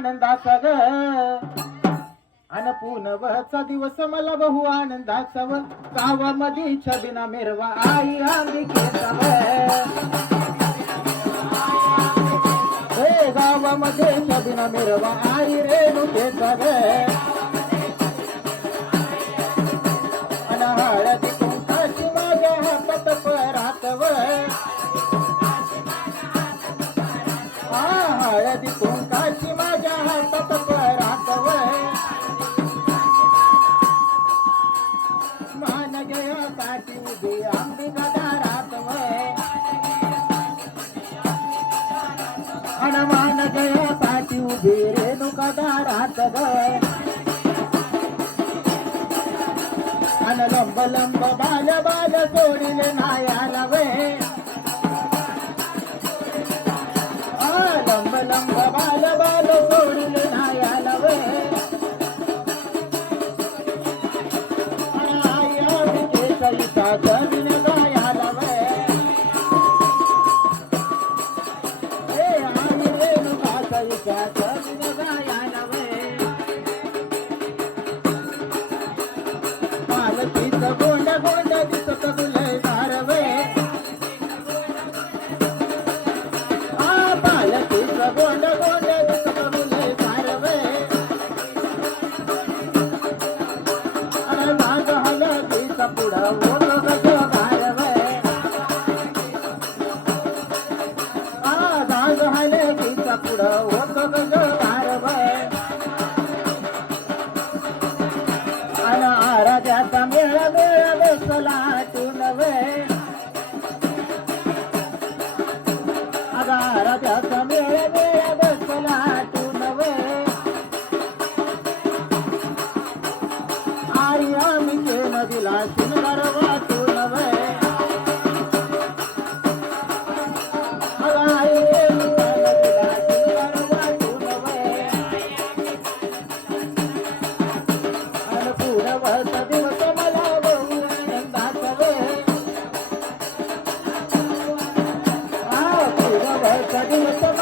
आनंदाचा ग. अन पूनवचा दिवस मला बहु आनंदाचा व. गावामध्ये छबिना मिरवा आई अंबिकेचा व हे गावामध्ये छबिना मिरवा आई रेणुकेचा ग अन हळदी कुंकाची माझ्या हातात परात व हळदी कुंकाची हनुमान गया साठी उभी रेणुका दारात ग अन लंब लंब बाल बाल सोडिले नायाला वे आ, लंब लंब बाल बाल सोडिले नायाला पुढं ओढ गजो वे अन आराध्याचा मेळ मेळ बसला नवे अग आराध्याचा मेळ मेळ बसला नवे आई आम्ही के नदीला शिंगार नदीला 来，再给我三。